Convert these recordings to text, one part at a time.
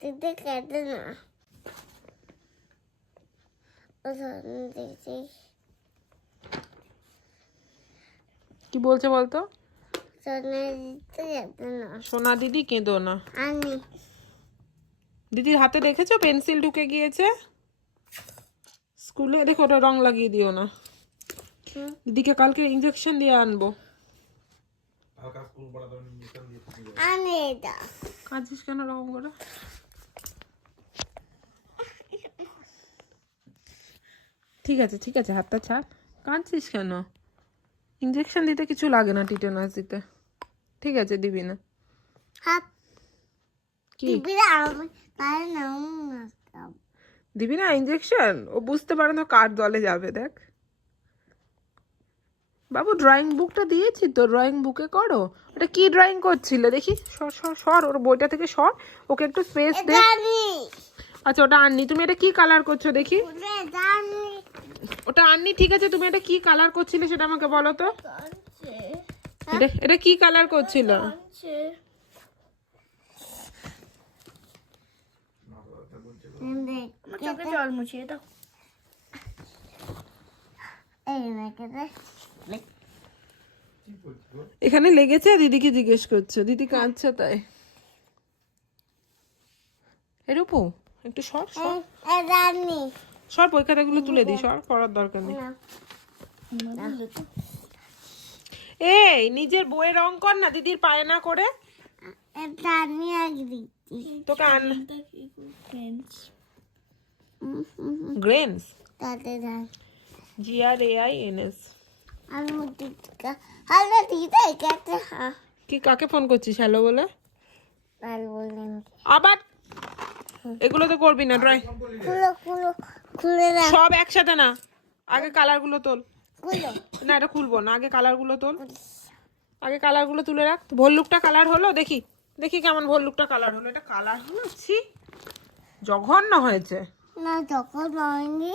দিদি কেটে না কি বলছে বলতো? সোনা দিদি কেঁদো না। দিদির হাতে দেখেছ? পেন্সিল ঢুকে গিয়েছে। স্কুলে দেখো ওটা রং লাগিয়ে দিও না। দিদিকে কালকে ইঞ্জেকশন দিয়ে আনব। কাঁদছিস কেন রকম করে? ঠিক আছে ঠিক আছে হাতটা ছাড়। কাঁদছিস কেন? ইঞ্জেকশন দিতে কিছু লাগে না টিটেনাস দিতে। ঠিক আছে দিবি না। দিবি না ইঞ্জেকশন ও বুঝতে পারে না কার দলে যাবে দেখ। বাবু ড্রয়িং বুকটা দিয়েছি তো ড্রয়িং বুকে করো। ওটা কি ড্রয়িং করছিল? দেখি সর সর সর ওর বইটা থেকে সর। ওকে একটু স্পেস দে। আচ্ছা ওটা আননি। তুমি এটা কি কালার করছ দেখি? ওটা আননি ঠিক আছে। তুমি এটা কি কালার করছিলে সেটা আমাকে বলো তো। এটা এটা কি কালার করছিল? চোখে জল মুছিয়ে দাও। এই এখানে লেগেছে দিদিকে জিজ্ঞেস করছ। দিদি কাঁদছে তাই। এরূপু একটু সর সর। পরীক্ষাটাগুলো তুলে দিই সর করার দরকার নেই। এই নিজের বইয়ের রং কর না দিদির পায়ে না করে। তোকে আন গ্রেনস তাতে G R A I N S কি কাকে ফোন করছিস? হ্যালো বলে? আবার? এগুলো তো করবি না ড্রয়িং সব একসাথে না। আগে কালারগুলো তোল। খুলো। না এটা খুলবো না আগে কালারগুলো তোল। আগে কালারগুলো তুলে রাখ। ভল্লুকটা কালার হলো? দেখি। দেখি কেমন ভল্লুকটা কালার হলো। এটা কালার হলো? ছি। জঘন্য হয়েছে। না যখন হয়নি।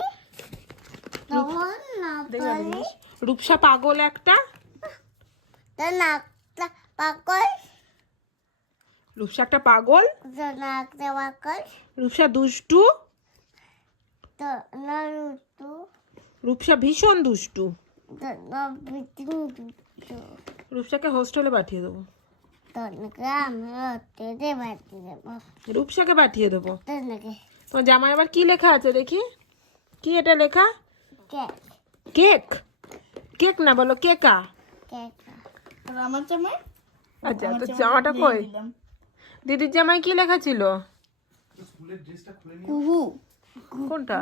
দিস। রূপসা পাগল একটা। পাকল রূপসা একটা পাগল। রূপসা দুষ্টু। রূপসা ভীষণ দুষ্টু। রূপসাকে হোস্টেলে পাঠিয়ে দেবো। রূপসাকে পাঠিয়ে দেবো। তোমার জামাই আবার কি লেখা আছে দেখি? কি এটা লেখা? কেক। কেক না বলো কেকা। কেক। আর আমার জামাই? আচ্ছা তো জামাটা কই? দিদির জামাই কি লেখা ছিল? কুহু। কোনটা?